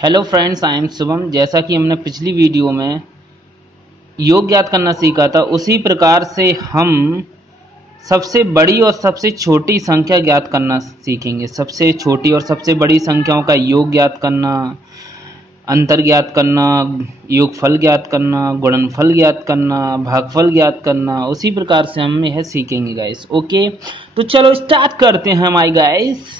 Hello friends, I am Shubham. जैसा कि हमने पिछली वीडियो में योग ज्ञात करना सीखा था, उसी प्रकार से हम सबसे बड़ी और सबसे छोटी संख्या ज्ञात करना सीखेंगे। सबसे छोटी और सबसे बड़ी संख्याओं का योग ज्ञात करना, अंतर ज्ञात करना, योगफल ज्ञात करना, गुणनफल ज्ञात करना, भागफल ज्ञात करना। उसी प्रकार से हम यह सीखेंगे गाइस। ओके, तो चलो स्टार्ट करते हैं माय गाइस।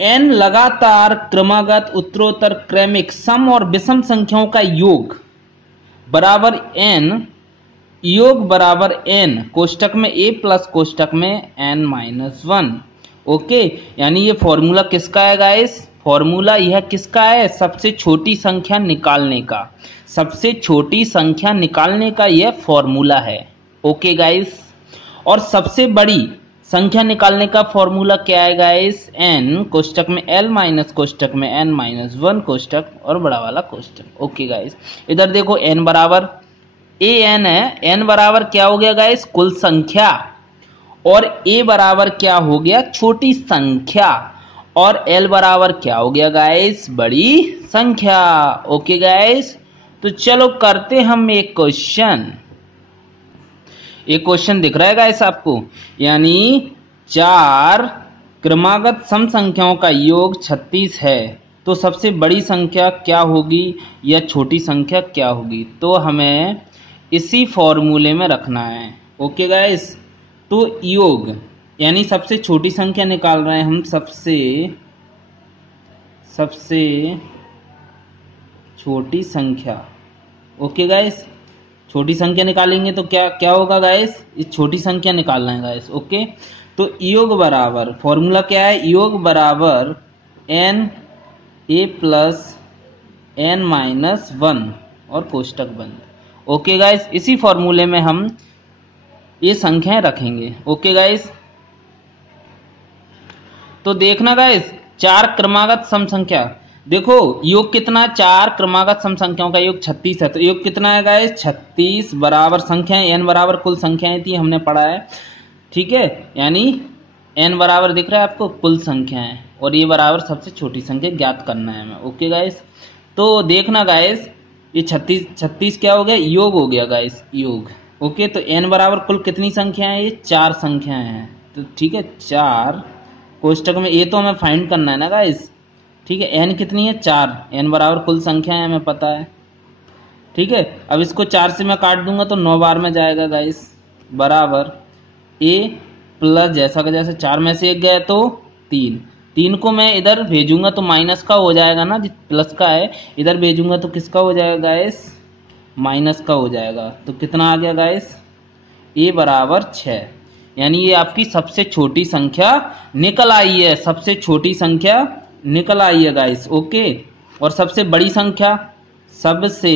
n लगातार क्रमागत उत्तरोत्तर क्रमिक सम और विषम संख्याओं का योग बराबर n, योग बराबर n कोष्टक में a प्लस कोष्टक में n-1। ओके, यानी ये फॉर्मूला किसका है गाइस? फॉर्मूला यह किसका है? सबसे छोटी संख्या निकालने का। सबसे छोटी संख्या निकालने का यह फॉर्मूला है। ओके गाइस, और सबसे बड़ी संख्या निकालने का फॉर्मूला क्या है गाइस? n कोष्टक में l माइनस कोष्टक में n-1 कोष्टक और बड़ा वाला कोष्टक। ओके गाइस, इधर देखो n बराबर an है। n बराबर क्या हो गया गाइस? कुल संख्या। और a बराबर क्या हो गया? छोटी संख्या। और l बराबर क्या हो गया गाइस? बड़ी संख्या। ओके गाइस, तो चलो करते हम एक क्वेश्चन। एक क्वेश्चन दिख रहा है गाइस आपको, यानी 4 क्रमागत सम संख्याओं का योग 36 है, तो सबसे बड़ी संख्या क्या होगी या छोटी संख्या क्या होगी? तो हमें इसी फॉर्मूले में रखना है। ओके गाइस, तो योग यानी सबसे छोटी संख्या निकाल रहे हैं हम। सबसे छोटी संख्या। ओके गाइस, छोटी संख्या निकालेंगे तो क्या होगा गाइस? इस छोटी संख्या निकालना है गाइस। ओके, तो योग बराबर, फॉर्मूला क्या है? योग बराबर n a प्लस n-1 और कोष्टक बंद। ओके गाइस, इसी फॉर्मूले में हम ये संख्याएं रखेंगे। ओके गाइस, तो देखना गाइस, 4 क्रमागत सम संख्या, देखो योग कितना? 4 क्रमागत सम संख्याओं का योग 36 है, तो योग कितना है गाइस? 36 बराबर संख्याएं n बराबर कुल संख्याएं थी, हमने पढ़ा है। ठीक है, यानी n बराबर दिख रहा है आपको कुल संख्याएं, और ये बराबर सबसे छोटी संख्या ज्ञात करना है हमें। ओके गाइस, तो देखना गाइस, ये 36 क्या हो गया? योग हो गया गाइस, योग। ओके, तो n बराबर कुल कितनी संख्याएं? ये 4 संख्याएं हैं। तो ठीक है, 4 कोष्टक में, ये तो हमें फाइंड करना है ना गाइस। ठीक है, n कितनी है? 4। n बराबर कुल संख्या है, हमें पता है। ठीक है, अब इसको 4 से मैं काट दूंगा तो 9 बार में जाएगा गाइस, बराबर a प्लस जैसा का जैसे 4 में से 1 गया तो 3 को मैं इधर भेजूंगा तो माइनस का हो जाएगा ना, प्लस का है, इधर भेजूंगा तो किसका हो जाएगा गाइस? माइनस का हो जाएगा। तो कितना आ गया गाइस? a बराबर 6। यानी ये आपकी सबसे छोटी संख्या निकल आई है। सबसे छोटी संख्या निकल आई है गाइस। ओके, और सबसे बड़ी संख्या, सबसे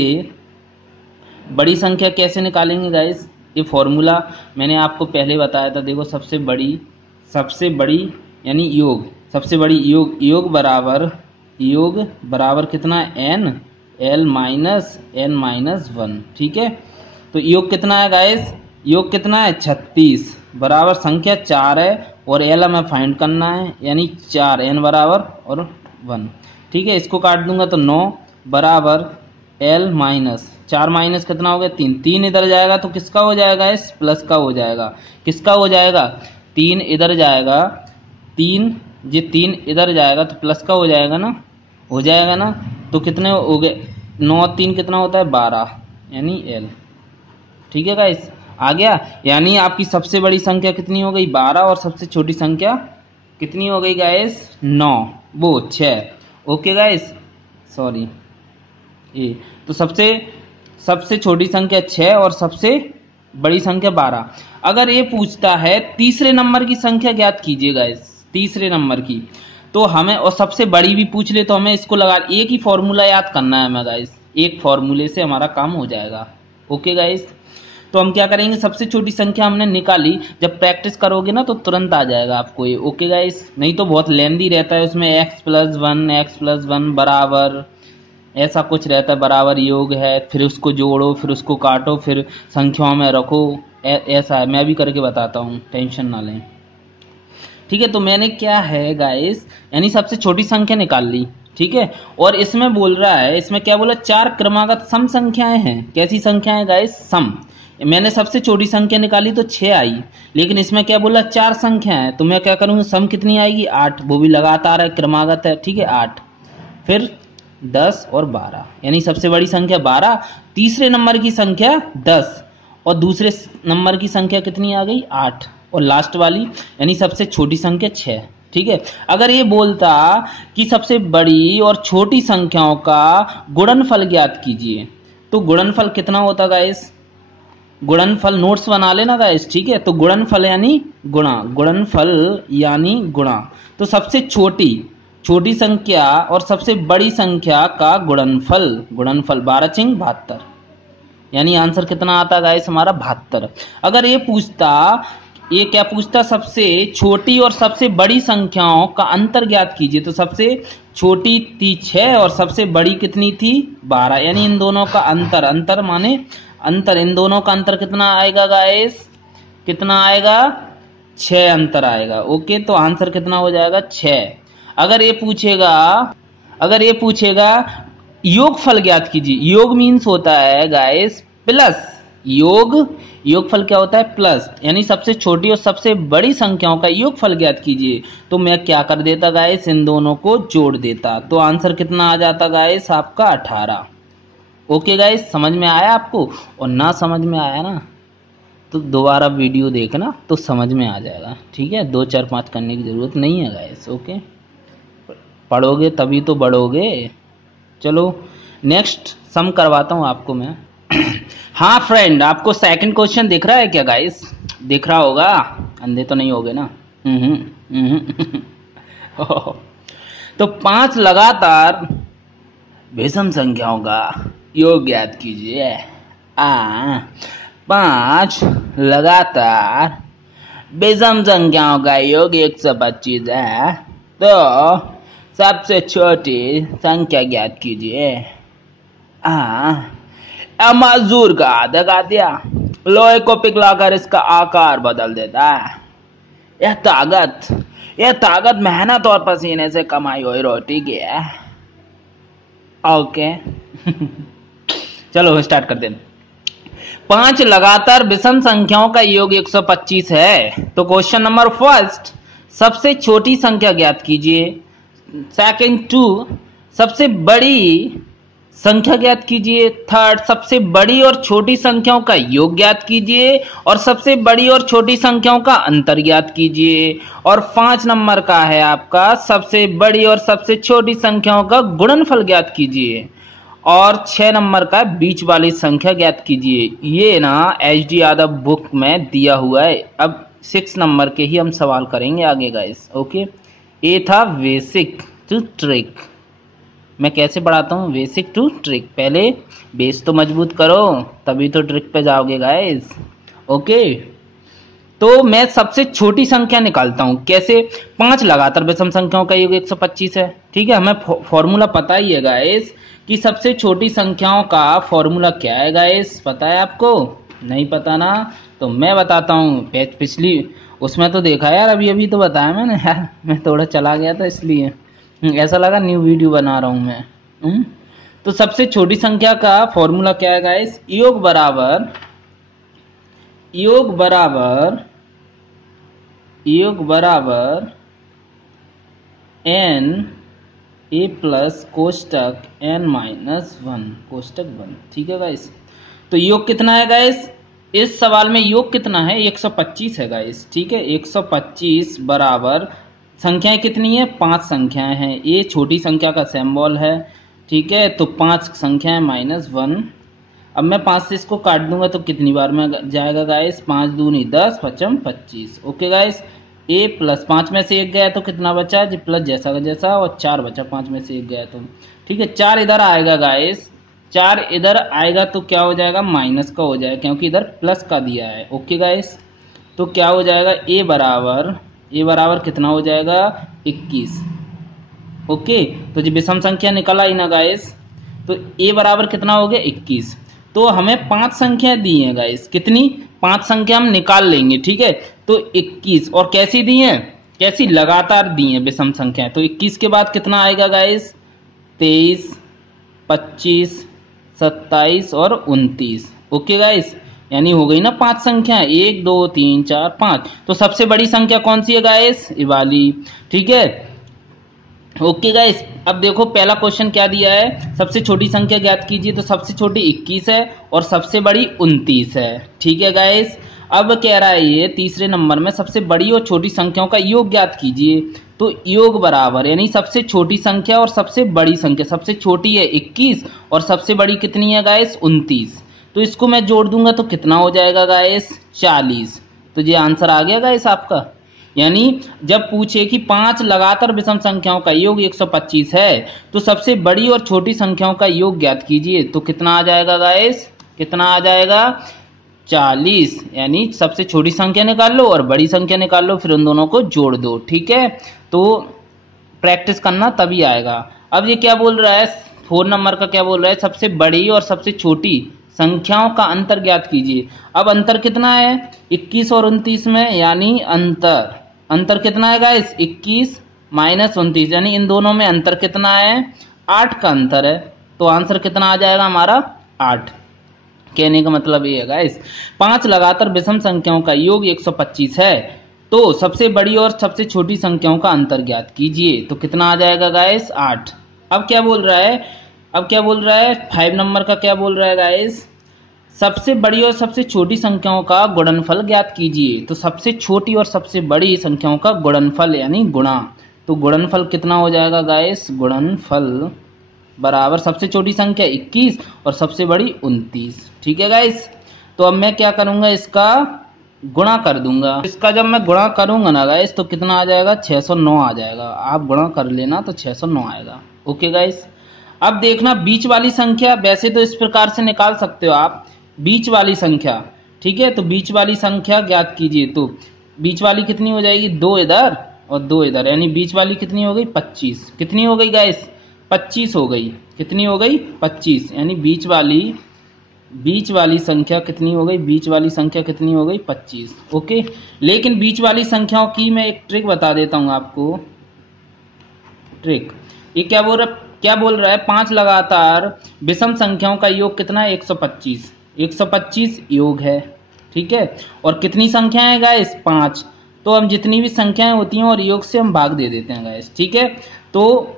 बड़ी संख्या कैसे निकालेंगे गाइस? ये फॉर्मूला मैंने आपको पहले बताया था। देखो, सबसे बड़ी यानी योग, सबसे बड़ी योग बराबर कितना? n l minus n-1। ठीक है, तो योग कितना है गाइस? योग कितना है? 36 बराबर संख्या 4 है, और एल हमें फाइंड करना है, यानी 4 n बराबर और 1। ठीक है, इसको काट दूंगा तो 9 बराबर l माइनस 4 माइनस कितना हो गया? 3 इधर जाएगा तो किसका हो जाएगा? इस प्लस का हो जाएगा। किसका हो जाएगा? 3 इधर जाएगा, 3 इधर जाएगा तो प्लस का हो जाएगा ना, हो जाएगा ना। तो कितने हो गए? 9 3 कितना होता है? 12, यानी l। ठीक है गाइस, आ गया। यानी आपकी सबसे बड़ी संख्या कितनी हो गई? 12, और सबसे छोटी संख्या कितनी हो गई गाइस? 9, वो 6। ओके गाइस, सॉरी, ये तो सबसे छोटी संख्या 6 और सबसे बड़ी संख्या 12। अगर ये पूछता है तीसरे नंबर की संख्या ज्ञात कीजिए गाइस, तीसरे नंबर की, तो हमें, और सबसे बड़ी भी पूछ ले तो हमें इसको लगा, एक ही फॉर्मूला याद करना है हमें गाइस। एक फॉर्मूले से हमारा काम हो जाएगा। ओके गाइस, तो हम क्या करेंगे? सबसे छोटी संख्या हमने निकाली, जब प्रैक्टिस करोगे ना तो तुरंत आ जाएगा आपको ये। ओके गाइस, नहीं तो बहुत लेंदी रहता है, उसमें x+1 बराबर ऐसा कुछ रहता है, बराबर योग है, फिर उसको जोड़ो, फिर उसको काटो, फिर संख्याओं में रखो। ऐसा है, मैं भी करके बताता हूँ, टेंशन ना लें। ठीक है, तो मैंने क्या है गाइस, यानी सबसे छोटी संख्या निकाल ली। ठीक है। और इसमें बोल रहा है, इसमें क्या बोला, 4 क्रमागत सम संख्याएं हैं। कैसी संख्याएं गाइस, सम। मैंने सबसे छोटी संख्या निकाली तो 6 आई, लेकिन इसमें क्या बोला, 4 संख्या है, तो मैं क्या करूंगा, सम कितनी आएगी, 8, वो भी लगातार है, क्रमागत है, ठीक है, 8, फिर 10 और 12, यानी सबसे बड़ी संख्या 12, तीसरे नंबर की संख्या 10 और दूसरे नंबर की संख्या कितनी आ गई, 8, और लास्ट वाली यानी सबसे छोटी संख्या 6, ठीक है। अगर ये बोलता कि सबसे बड़ी और छोटी संख्याओं का गुणनफल ज्ञात कीजिए, तो गुणनफल कितना होता गाइस, गुणनफल नोट्स बना लेना गाइस, ठीक है। तो गुणनफल यानी गुणा, गुणनफल यानी गुणा, तो सबसे छोटी संख्या और सबसे बड़ी संख्या का गुणनफल, गुणनफल 12 × 72, यानी आंसर कितना आता गाइस हमारा 72। अगर ये पूछता, ये क्या पूछता, सबसे छोटी और सबसे बड़ी संख्याओं का अंतर ज्ञात कीजिए, तो सबसे छोटी थी 6 और सबसे बड़ी कितनी थी 12, यानी इन दोनों का अंतर, अंतर माने अंतर, इन दोनों का अंतर कितना आएगा गाइस, कितना आएगा, 6 अंतर आएगा। ओके, तो आंसर कितना हो जाएगा 6। अगर ये पूछेगा योगफल ज्ञात कीजिए, योग मीन्स होता है गाइस प्लस, योगफल क्या होता है, प्लस, यानी सबसे छोटी और सबसे बड़ी संख्याओं का योगफल ज्ञात कीजिए, तो मैं क्या कर देता गाइस, इन दोनों को जोड़ देता, तो आंसर कितना आ जाता गाइस आपका 18। ओके गाइस, समझ में आया आपको, और ना समझ में आया ना तो दोबारा वीडियो देखना तो समझ में आ जाएगा, ठीक है। 2 4 5 करने की जरूरत नहीं है गाइस। ओके, पढ़ोगे तभी तो बढ़ोगे। चलो नेक्स्ट सम करवाता हूँ आपको मैं। हाँ फ्रेंड, आपको सेकंड क्वेश्चन दिख रहा है क्या गाइस, दिख रहा होगा, अंधे तो नहीं होगे ना। तो 5 लगातार विषम संख्याओं का योग ज्ञात कीजिए। 5 लगातार विषम संख्याओं का योग 125 है, तो सबसे छोटी संख्या ज्ञात कीजिए। मजदूर का लगा दिया, लोहे को पिघलाकर इसका आकार बदल देता है। यह ताकत मेहनत और पसीने से कमाई हुई रोटी की है। ओके चलो स्टार्ट करते हैं। 5 लगातार विषम संख्याओं का योग 125 है, तो क्वेश्चन नंबर फर्स्ट, सबसे छोटी संख्या ज्ञात कीजिए। सेकंड 2, सबसे बड़ी संख्या ज्ञात कीजिए। थर्ड, सबसे बड़ी और छोटी संख्याओं का योग ज्ञात कीजिए, और सबसे बड़ी और छोटी संख्याओं का अंतर ज्ञात कीजिए। और 5 नंबर का है आपका, सबसे बड़ी और सबसे छोटी संख्याओं का गुणनफल ज्ञात कीजिए। और 6 नंबर का बीच वाली संख्या ज्ञात कीजिए। ये ना HD यादव बुक में दिया हुआ है। अब 6 नंबर के ही हम सवाल करेंगे आगे गाइस। ओके, ये था बेसिक टू ट्रिक। मैं कैसे पढ़ाता हूँ, बेसिक टू ट्रिक, पहले बेस तो मजबूत करो तभी तो ट्रिक पे जाओगे गाइस। ओके, तो मैं सबसे छोटी संख्या निकालता हूँ। कैसे, 5 लगातार विषम संख्याओं का योग 125 है, ठीक है। हमें फॉर्मूला पता ही है गाइस कि सबसे छोटी संख्याओं का फॉर्मूला क्या है गाइस, पता है आपको? नहीं पता ना, तो मैं बताता हूँ। पिछली उसमें तो देखा यार, अभी तो बताया मैंने यार, मैं थोड़ा चला गया था इसलिए ऐसा लगा न्यू वीडियो बना रहा हूँ मैं। तो सबसे छोटी संख्या का फॉर्मूला क्या है गाइस, योग बराबर n a प्लस कोष्टक n माइनस 1 कोष्टक 1, ठीक है गाइस। तो योग कितना है गाइस, इस सवाल में योग कितना है, 125 है गाइस, ठीक है। 125 बराबर संख्याएं कितनी है, 5 संख्याएं हैं। ये छोटी संख्या का सिंबल है, ठीक है। तो 5 संख्याएं माइनस 1। अब मैं 5 से इसको काट दूंगा तो कितनी बार में जाएगा गाइस, 5 दूनी 10, 5 25। ओके गाइस, a प्लस 5 में से 1 गया तो कितना बचा, जी प्लस जैसा का जैसा, और 4 बचा, 5 में से 1 गया तो, ठीक है। 4 इधर आएगा गाइस, 4 इधर आएगा तो क्या हो जाएगा, माइनस का हो जाएगा, क्योंकि इधर प्लस का दिया है। ओके गाइस, तो क्या हो जाएगा, a बराबर कितना हो जाएगा, 21। ओके, तो जी विषम संख्या निकला ही ना गाइस, तो a बराबर कितना हो गया, 21। तो हमें 5 संख्या दी है गाइस, कितनी, 5 संख्या हम निकाल लेंगे, ठीक है। तो 21, और कैसी दी है, कैसी, लगातार दी है विषम संख्या। तो 21 के बाद कितना आएगा गाइस, 23, 25, 27 और 29। ओके गाइस, यानी हो गई ना 5 संख्या, 1 2 3 4 5। तो सबसे बड़ी संख्या कौन सी है गाइस? ये वाली। ठीक है, ओके गाइस। अब देखो पहला क्वेश्चन क्या दिया है, सबसे छोटी संख्या ज्ञात कीजिए। तो सबसे छोटी 21 है और सबसे बड़ी 29 है। ठीक है गाइस, अब कह रहा है ये तीसरे नंबर में सबसे बड़ी और छोटी संख्याओं का योग ज्ञात कीजिए। तो योग बराबर, यानी सबसे छोटी संख्या और सबसे बड़ी संख्या, सबसे छोटी है 21 और सबसे बड़ी कितनी है गाइस? 29। तो इसको मैं जोड़ दूंगा तो कितना हो जाएगा गाइस? 40। तो ये आंसर आ गया गाइस आपका। यानी जब पूछे कि 5 लगातार विषम संख्याओं का योग 125 है तो सबसे बड़ी और छोटी संख्याओं का योग ज्ञात कीजिए। तो कितना आ जाएगा गाइस? कितना आ जाएगा? 40। यानी सबसे छोटी संख्या निकाल लो और बड़ी संख्या निकाल लो, फिर उन दोनों को जोड़ दो। ठीक है, तो प्रैक्टिस करना तभी आएगा। अब ये क्या बोल रहा है, 4 नंबर का क्या बोल रहा है, सबसे बड़ी और सबसे छोटी संख्याओं का अंतर ज्ञात कीजिए। अब अंतर कितना है 21 और 29 में, यानी अंतर कितना है गाइस? 21 माइनस 29, यानी इन दोनों में अंतर कितना है? 8 का अंतर है। तो आंसर कितना आ जाएगा हमारा? 8। कहने का मतलब ये है गाइस, 5 लगातार विषम संख्याओं का योग 125 है तो सबसे बड़ी और सबसे छोटी संख्याओं का अंतर ज्ञात कीजिए। तो कितना आ जाएगा गाइस? 8। अब क्या बोल रहा है 5 नंबर का क्या बोल रहा है गाइस, सबसे बड़ी और सबसे छोटी संख्याओं का गुणनफल ज्ञात कीजिए। तो सबसे छोटी और सबसे बड़ी संख्याओं का गुणनफल यानी गुणा। तो गुणनफल कितना हो जाएगा गाइस? गुणनफल बराबर सबसे छोटी संख्या 21 और सबसे बड़ी 29। ठीक है गाइस, तो अब मैं क्या करूंगा, इसका गुणा कर दूंगा। इसका जब मैं गुणा करूंगा ना गाइस तो कितना आ जाएगा? 609 आ जाएगा। आप गुणा कर लेना तो 609 आएगा। ओके गाइस, अब देखना बीच वाली संख्या, वैसे तो इस प्रकार से निकाल सकते हो आप बीच वाली संख्या। ठीक है, तो बीच वाली संख्या ज्ञात कीजिए। तो बीच वाली कितनी हो जाएगी? 2 इधर और 2 इधर, यानी बीच वाली कितनी हो गई? 25। कितनी हो गई गाइस? 25 हो गई। कितनी हो गई? 25। यानी बीच वाली संख्या कितनी हो गई? बीच वाली संख्या कितनी हो गई? 25। ओके, लेकिन बीच वाली संख्याओं की मैं एक ट्रिक बता देता हूं आपको। ट्रिक, ये क्या बोल रहा है, 5 लगातार विषम संख्याओं का योग कितना है? 125। 125 योग है। ठीक है, और कितनी संख्याएं हैं गाइस? 5। तो हम जितनी भी संख्याएं होती हैं और योग से हम भाग दे देते हैं गाइस। ठीक है, तो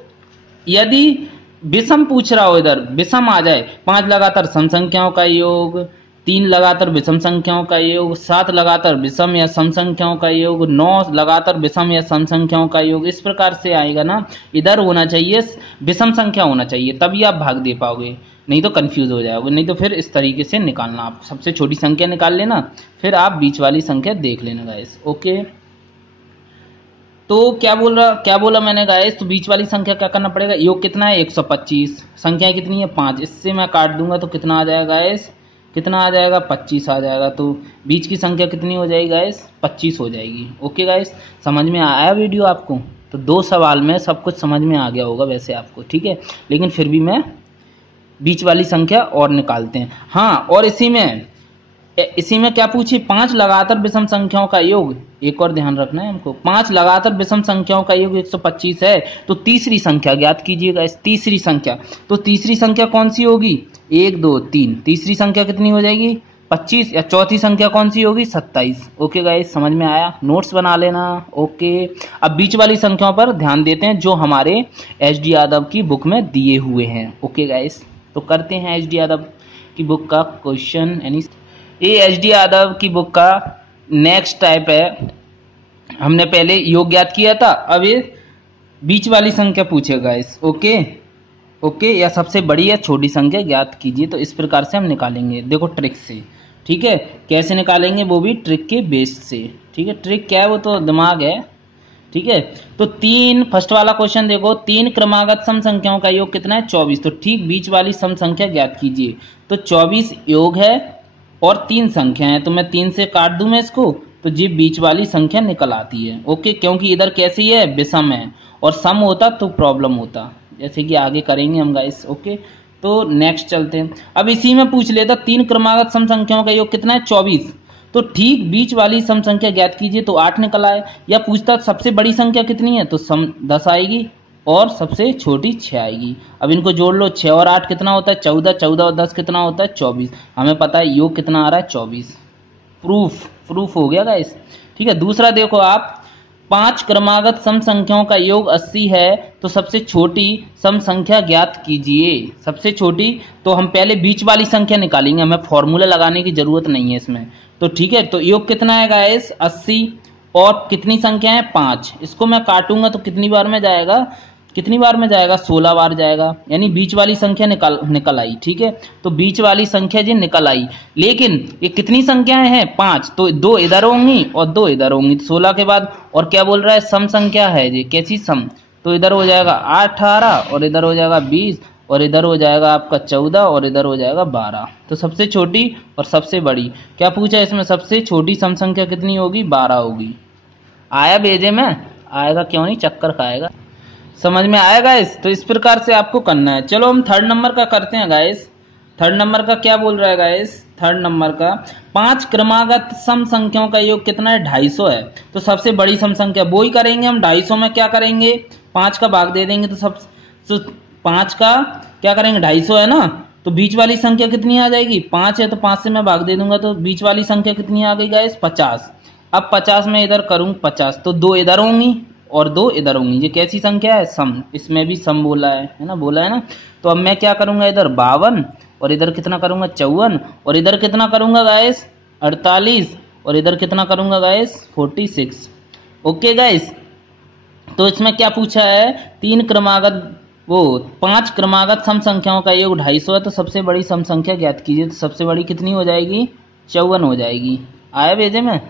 यदि विषम पूछ रहा हो, इधर विषम आ जाए, 5 लगातार सम संख्याओं का योग, 3 लगातार विषम संख्याओं का योग, 7 लगातार विषम या सम संख्याओं का योग, 9 लगातार विषम या सम संख्याओं का योग, इस प्रकार से आएगा ना। इधर होना चाहिए विषम संख्या होना चाहिए, तभी आप भाग दे पाओगे, नहीं तो कंफ्यूज हो जाओगे। नहीं तो फिर इस तरीके से निकालना, आप सबसे छोटी संख्या निकाल लेना, फिर आप बीच वाली संख्या देख लेना गाइस। ओके, तो क्या बोला मैंने गाइस, तो बीच वाली संख्या क्या करना पड़ेगा? योग कितना है? 125। संख्या कितनी है? 5। इससे मैं काट दूंगा तो कितना आ जाएगा गाइस? कितना आ जाएगा? 25 आ जाएगा। तो बीच की संख्या कितनी हो जाएगी गाइस? 25 हो जाएगी। ओके गाइस, समझ में आया वीडियो आपको? तो 2 सवाल में सब कुछ समझ में आ गया होगा वैसे आपको। ठीक है, लेकिन फिर भी मैं बीच वाली संख्या और निकालते हैं। हाँ, और इसी में क्या पूछी? 5 लगातार विषम संख्याओं का योग, एक और ध्यान रखना है हमको, 5 लगातार विषम संख्याओं का योग 125 है तो तीसरी संख्या ज्ञात कीजिएगा। इस तीसरी संख्या, तो तीसरी संख्या कौन सी होगी? 1 2 3। तीसरी संख्या कितनी हो जाएगी? 25। या चौथी संख्या कौन सी होगी? 27। ओके गाइस, समझ में आया? नोट्स बना लेना। ओके, अब बीच वाली संख्याओं पर ध्यान देते हैं जो हमारे HD यादव की बुक में दिए हुए हैं। ओके गाइस, तो करते हैं HD यादव की बुक का क्वेश्चन। यानी ये HD यादव की बुक का नेक्स्ट टाइप है। हमने पहले योग ज्ञात किया था, अब ये बीच वाली संख्या पूछेगा इस। ओके, या सबसे बड़ी या छोटी संख्या ज्ञात कीजिए। तो इस प्रकार से हम निकालेंगे, देखो ट्रिक से। ठीक है, कैसे निकालेंगे? वो भी ट्रिक के बेस से। ठीक है, ट्रिक क्या है? वो तो दिमाग है। ठीक है, तो फर्स्ट वाला क्वेश्चन देखो, 3 क्रमागत सम संख्याओं का योग कितना है? 24। तो ठीक बीच वाली सम संख्या ज्ञात कीजिए। तो 24 योग है और 3 संख्या है, तो मैं 3 से काट दूं मैं इसको, तो जी बीच वाली संख्या निकल आती है। ओके, क्योंकि इधर कैसी है? विषम है, और सम होता तो प्रॉब्लम होता, जैसे कि आगे करेंगे हम गाइस। ओके, तो नेक्स्ट चलते हैं। अब इसी में पूछ लेता 3 क्रमागत सम संख्याओं का योग कितना है? 24। तो ठीक बीच वाली सम संख्या ज्ञात कीजिए, तो 8 निकल आए। या पूछता सबसे बड़ी संख्या कितनी है? तो सम 10 आएगी, और सबसे छोटी 6 आएगी। अब इनको जोड़ लो, 6 और 8 कितना होता है 14, 14 और 10 कितना होता है 24। हमें पता है योग कितना आ रहा है 24। प्रूफ हो गया गाइस। ठीक है, दूसरा देखो आप, 5 क्रमागत सम संख्याओं का योग 80 है तो सबसे छोटी सम संख्या ज्ञात कीजिए। सबसे छोटी, तो हम पहले बीच वाली संख्या निकालेंगे, हमें फॉर्मूला लगाने की जरूरत नहीं है इसमें। तो ठीक है, तो योग कितना है गाइस 80, और कितनी संख्या है 5। इसको मैं काटूंगा तो कितनी बार में जाएगा, 16 बार जाएगा, यानी बीच वाली संख्या निकल आई। ठीक है, तो बीच वाली संख्या जी निकल आई, लेकिन ये कितनी संख्याएं हैं 5, तो 2 इधर होंगी और 2 इधर होंगी, 16 के बाद। और क्या बोल रहा है सम संख्या है जी, कैसी सम, तो इधर हो जाएगा 18 और इधर हो जाएगा 20 और इधर हो जाएगा आपका 14 और इधर हो जाएगा 12। तो सबसे छोटी और सबसे बड़ी, क्या पूछा इसमें, सबसे छोटी सम संख्या कितनी होगी 12 होगी। आया भेजे में, आएगा क्यों नहीं, चक्कर खाएगा। समझ में आया गाइस। तो इस प्रकार से आपको करना है। चलो हम थर्ड नंबर का करते हैं गाइस। थर्ड नंबर का क्या बोल रहा है गाइस, थर्ड नंबर का 5 क्रमागत सम संख्याओं का योग कितना है 250 है। तो सबसे बड़ी सम संख्या वो ही करेंगे हम। 250 में क्या करेंगे, 5 का भाग दे देंगे, तो 5 का क्या करेंगे 250 है ना, तो बीच वाली संख्या कितनी आ जाएगी 5 है, तो 5 से मैं भाग दे दूंगा, तो बीच वाली संख्या कितनी आ गई गाइस 50। अब 50 में इधर करूं 50, तो 2 इधर होंगी और 2 इधर होंगी। ये कैसी संख्या है सम, इसमें भी सम बोला है ना, बोला है ना। तो अब मैं क्या करूंगा, इधर 52 और इधर कितना करूंगा 54 और इधर कितना करूंगा गाइस 48 और इधर कितना करूंगा गाइस 46। ओके गाइस, तो इसमें क्या पूछा है 5 क्रमागत सम संख्याओं का योग 250 है, तो सबसे बड़ी सम संख्या ज्ञात कीजिए। तो सबसे बड़ी कितनी हो जाएगी 54 हो जाएगी। आया भेजे में।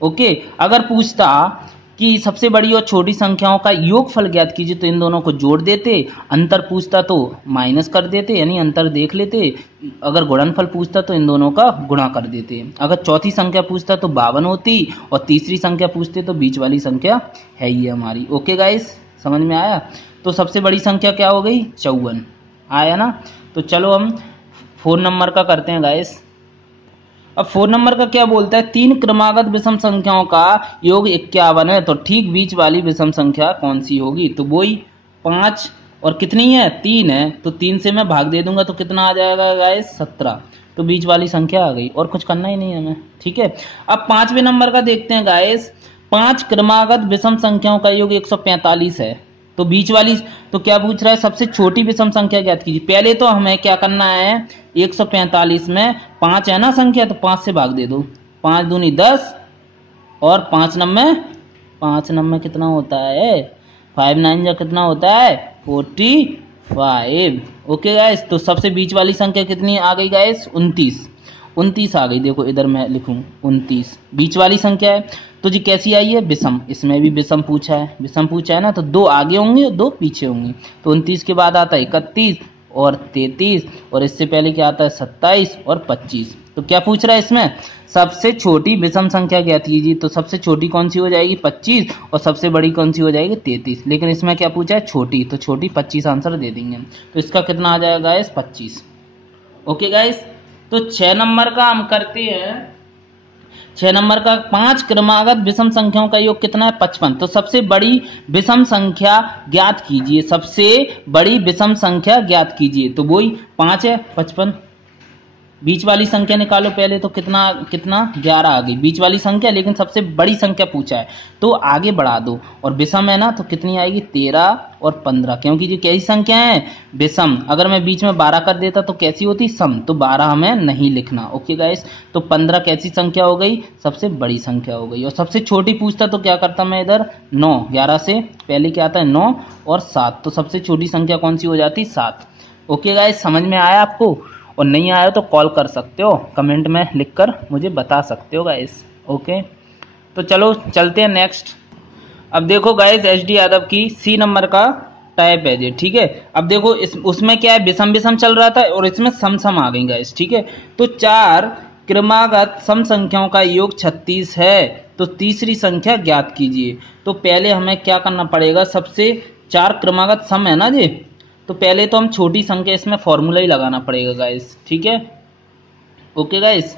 ओके, अगर पूछता कि सबसे बड़ी और छोटी संख्याओं का योगफल ज्ञात कीजिए, तो इन दोनों को जोड़ देते। अंतर पूछता तो माइनस कर देते, यानी अंतर देख लेते। अगर गुणनफल पूछता तो इन दोनों का गुणा कर देते। अगर चौथी संख्या पूछता तो 52 होती, और तीसरी संख्या पूछते तो बीच वाली संख्या है ये हमारी। ओके गाइस, समझ में आया। तो सबसे बड़ी संख्या क्या हो गई 54। आया ना। तो चलो हम 4 नंबर का करते हैं गाइस। अब 4 नंबर का क्या बोलता है, 3 क्रमागत विषम संख्याओं का योग 51 है, तो ठीक बीच वाली विषम संख्या कौन सी होगी, तो वही 5 और कितनी है 3 है, तो 3 से मैं भाग दे दूंगा तो कितना आ जाएगा गाइस 17। तो बीच वाली संख्या आ गई, और कुछ करना ही नहीं है हमें। ठीक है, अब 5वें नंबर का देखते हैं गाइस। 5 क्रमागत विषम संख्याओं का योग 145 है, तो बीच वाली, तो क्या पूछ रहा है सबसे छोटी विषम संख्या ज्ञात कीजिए। पहले तो हमें क्या करना है, 145 में 5 है ना संख्या, तो 5 से भाग दे दो, 5 दूनी 10 और 5 नंबर कितना होता है 5 9 जा कितना होता है 45। ओके गाइस, तो सबसे बीच वाली संख्या कितनी आ गई गाइस 29 आ गई। देखो इधर मैं लिखूं 29 बीच वाली संख्या है। तो जी कैसी आई है विषम, इसमें भी विषम पूछा है ना, तो 2 आगे होंगे और 2 पीछे होंगे। तो 29 के बाद आता है 31 और 33, और इससे पहले क्या आता है 27 और 25। तो क्या पूछ रहा है इसमें, सबसे छोटी विषम संख्या ज्ञात कीजिए। तो सबसे छोटी कौन सी हो जाएगी 25 और सबसे बड़ी कौन सी हो जाएगी 33। लेकिन इसमें क्या पूछा है छोटी, तो छोटी 25 आंसर दे देंगे। तो इसका कितना आ जाएगा गाइस 25। ओके गाइस, तो 6 नंबर का हम करते हैं। 6 नंबर का 5 क्रमागत विषम संख्याओं का योग कितना है 55। तो सबसे बड़ी विषम संख्या ज्ञात कीजिए, सबसे बड़ी विषम संख्या ज्ञात कीजिए। तो वही 5 है 55, बीच वाली संख्या निकालो पहले, तो कितना 11 आ गई बीच वाली संख्या, लेकिन सबसे बड़ी संख्या पूछा है तो आगे बढ़ा दो। और विषम है ना, तो कितनी आएगी 13 और 15, क्योंकि ये कैसी संख्या है विषम। अगर मैं बीच में 12 कर देता तो कैसी होती सम, तो 12 हमें नहीं लिखना। ओके गाइस, तो 15 कैसी संख्या हो गई सबसे बड़ी संख्या हो गई। और सबसे छोटी पूछता तो क्या करता मैं इधर 9, 11 से पहले क्या आता है 9 और 7, तो सबसे छोटी संख्या कौन सी हो जाती 7। ओके गाइस, समझ में आया आपको, और नहीं आया तो कॉल कर सकते हो, कमेंट में लिखकर मुझे बता सकते हो गाइस। ओके, तो चलो चलते हैं नेक्स्ट। अब देखो गाइस HD यादव की C नंबर का टाइप है जी। ठीक है, अब देखो उसमें क्या है विषम चल रहा था और इसमें सम आ गई गाइस। ठीक है, तो 4 क्रमागत सम संख्याओं का योग 36 है, तो तीसरी संख्या ज्ञात कीजिए। तो पहले हमें क्या करना पड़ेगा, सबसे 4 क्रमागत सम है ना जी, तो पहले तो हम छोटी संख्या इसमें फॉर्मूला ही लगाना पड़ेगा गाइस। ठीक है, ओके गाइस,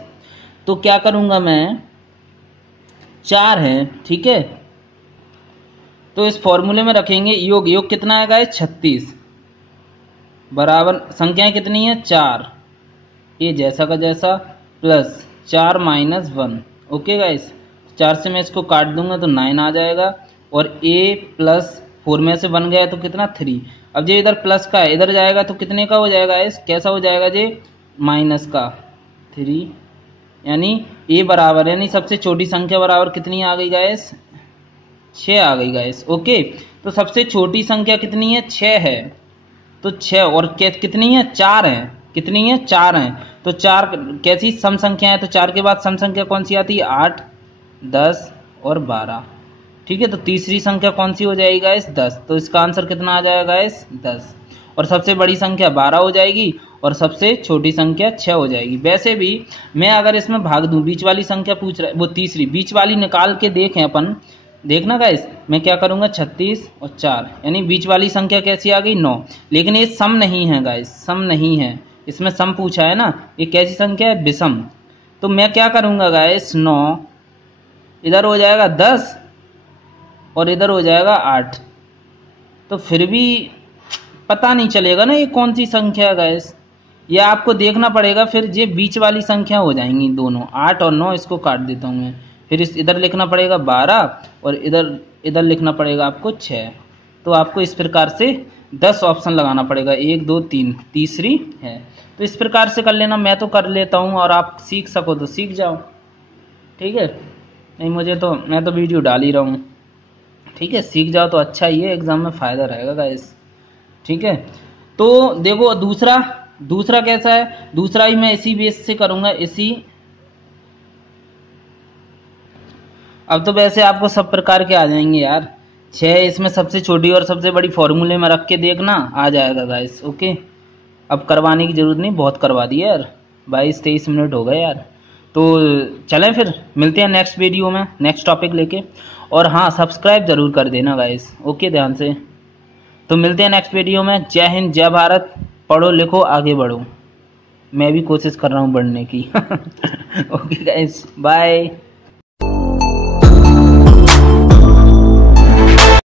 तो क्या करूंगा मैं 4 है, ठीक है तो इस फॉर्मूले में रखेंगे योग, योग कितना आएगा है 36 बराबर संख्याएं कितनी है 4, ये जैसा का जैसा प्लस 4 माइनस 1। ओके गाइस, 4 से मैं इसको काट दूंगा तो 9 आ जाएगा और a प्लस 4 में से 1 गया तो कितना 3। अब जो इधर प्लस का है इधर जाएगा तो कितने का हो जाएगा इस कैसा हो जाएगा जे माइनस का 3, यानी a बराबर यानी सबसे छोटी संख्या बराबर कितनी आ गई गाइस 6 आ गई गाइस। ओके, तो सबसे छोटी संख्या कितनी है 6 है, तो 6 और कितनी है 4 है, कितनी है 4 है, तो 4 कैसी सम संख्या है, तो 4 के बाद सम संख्या कौन सी आती है 8, 10 और 12। ठीक है, तो तीसरी संख्या कौन सी हो जाएगी गाइस 10, तो इसका आंसर कितना आ जाएगा गाइस 10 और सबसे बड़ी संख्या 12 हो जाएगी और सबसे छोटी संख्या 6 हो जाएगी। वैसे भी मैं अगर इसमें भाग दूं बीच वाली संख्या पूछ रहा है वो तीसरी बीच वाली निकाल के देखें अपन, देखना गाइस मैं क्या करूंगा 36 और 4 यानी बीच वाली संख्या कैसी आ गई 9, लेकिन ये सम नहीं है गाइस, सम नहीं है, इसमें सम पूछा है ना, ये कैसी संख्या है विषम। तो मैं क्या करूंगा गाइस 9 इधर हो जाएगा 10 और इधर हो जाएगा 8, तो फिर भी पता नहीं चलेगा ना ये कौन सी संख्या है गाइस, ये आपको देखना पड़ेगा। फिर ये बीच वाली संख्या हो जाएंगी दोनों 8 और 9, इसको काट देता हूँ मैं, फिर इस इधर लिखना पड़ेगा 12 और इधर इधर लिखना पड़ेगा आपको 6। तो आपको इस प्रकार से 10 ऑप्शन लगाना पड़ेगा, 1 2 3 तीसरी है। तो इस प्रकार से कर लेना, मैं तो कर लेता हूँ और आप सीख सको तो सीख जाओ। ठीक है, नहीं मुझे तो मैं तो वीडियो डाल ही रहा हूँ। ठीक है, सीख जाओ तो अच्छा ही है, एग्जाम में फ़ायदा रहेगा गाइस। ठीक है, तो देखो दूसरा कैसा है, दूसरा ही मैं इसी बेस से करूँगा इसी। अब तो वैसे आपको सब प्रकार के आ जाएंगे यार, 6 इसमें सबसे छोटी और सबसे बड़ी फॉर्मूले में रख के देखना आ जाएगा गाइस। ओके, अब करवाने की जरूरत नहीं, बहुत करवा दिया यार, 22-23 मिनट हो गए यार। तो चलें फिर मिलते हैं नेक्स्ट वीडियो में नेक्स्ट टॉपिक लेके, और हाँ सब्सक्राइब जरूर कर देना गाइस। ओके, ध्यान से। तो मिलते हैं नेक्स्ट वीडियो में। जय हिंद, जय भारत, पढ़ो लिखो आगे बढ़ो, मैं भी कोशिश कर रहा हूँ बढ़ने की। Okay guys, bye.